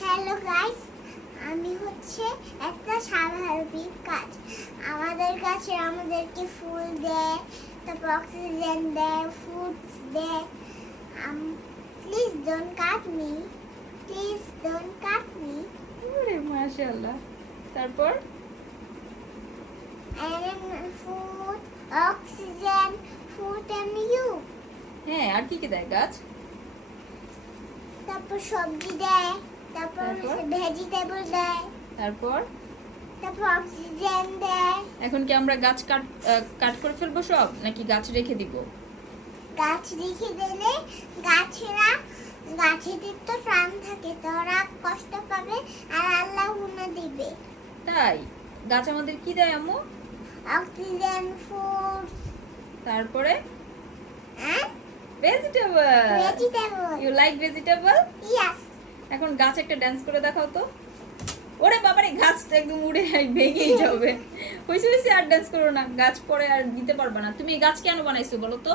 Hello guys, আমি হচ্ছে একটা স্বাভাবিক গাছ। আমাদের গাছে আমাদেরকে ফুল দেয়, তারপর অক্সিজেন দেয়, ফ্রুটস দেয়। Please don't cut me, please don't cut me. ওরে মাশাআল্লাহ। তারপর food, oxygen, food and you. হ্যাঁ, আর কি কি দেয় গাছ? তারপর সবজি দেয়, তারপর তারপর? ভেজিটেবল দেয়, তারপর তারপর অক্সিজেন দেয়। এখন কি আমরা গাছ কাট করে ফেলবো সব, নাকি গাছ রেখে দিব? গাছ রেখে দিলে গাছেদের তো প্রাণ থাকে, তো ওরা কষ্ট পাবে আর আল্লাহ গুণা দিবে। তাই গাছ আমাদের কি দেয় আম্মু? অক্সিজেন, ফুড, তারপরে and vegetable. vegetable. You like vegetable? Yes. এখন গাছ একটা ডান্স করে দেখাও তো। ওরে বাবারে, গাছটা একদম উড়ে ভেঙেই যাবে। হইছে আর ডান্স করো না, গাছ পরে আর দিতে পারবে না। তুমি এই গাছ কেন বানাইছো বলো তো?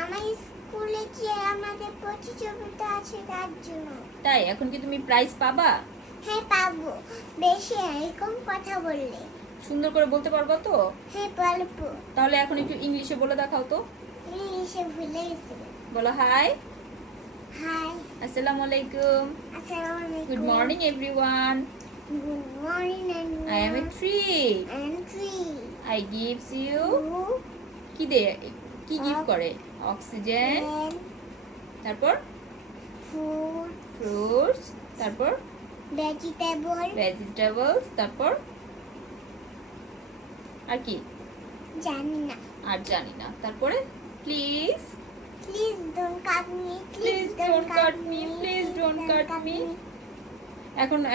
আমার স্কুলে যে আমাদের প্রতিযোগিতা আছে তার জন্য। তাই এখন কি তুমি প্রাইজ পাবা? হ্যাঁ পাবো, বেশি এরকম কথা বললে। সুন্দর করে বলতে পারবো তো? হ্যাঁ বলবো। তাহলে এখন একটু ইংলিশে বলে দেখাও তো। ইংলিশে ভুলে গেছি। বলো হাই, হাই, আসসালামু আলাইকুম, আসসালামু আলাইকুম, good morning everyone, good morning I am a tree, and tree. I gives you. You কি দে, কি গিফট করে? অক্সিজেন, and তারপর food, ফ্রুটস, তারপর vegetable. ভেজিটেবলস, তারপর আর কি? জানি না। আর জানি না। তারপরে please, Please don't cut me. Please don't cut me, please don't cut me.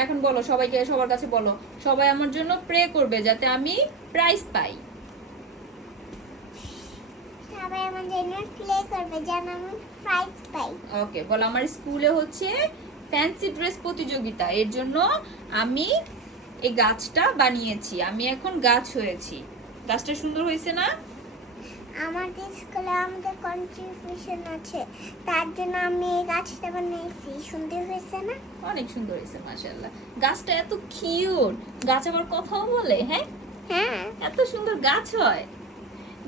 এখন বলো সবাইকে, সবার কাছে বলো, সবাই আমার জন্য প্রে করবে যাতে আমি প্রাইজ পাই। সবাই আমার জন্য প্লে করবে যেন আমি প্রাইজ পাই। ওকে, বলো আমার স্কুলে হচ্ছে ফ্যান্সি ড্রেস প্রতিযোগিতা, এর জন্য আমি এই গাছটা বানিয়েছি, আমি এখন গাছ হয়েছি। গাছটা সুন্দর হয়েছে না? আমাদের স্কুলে আমাদের কন্ট্রিবিউশন আছে, তার জন্য আমি এই গাছটা বানিয়েছি। সুন্দর হয়েছে না? অনেক সুন্দর হয়েছে মাশাআল্লাহ। গাছটা এত কিউট, গাছ আবার কথাও বলে। হ্যাঁ, হ্যাঁ। এত সুন্দর গাছ হয়।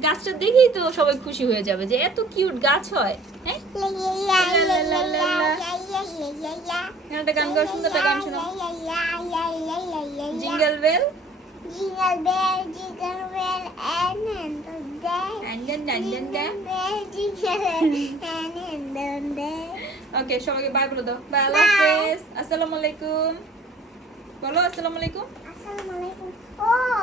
গাছটা দেখেই তো সবাই খুশি হয়ে যাবে যে এত কিউট গাছ হয়। হ্যাঁ, একটা গান গাও, সুন্দর একটা গান শোনাও। Jingle bell, Jingle bell, jingle bell, and okay, সবাইকে বাই বলে দাও। বাই, আল্লাহ হাফেজ, আসসালামু আলাইকুম। বলো আসসালামু আলাইকুম। Assalamualaikum. Oh.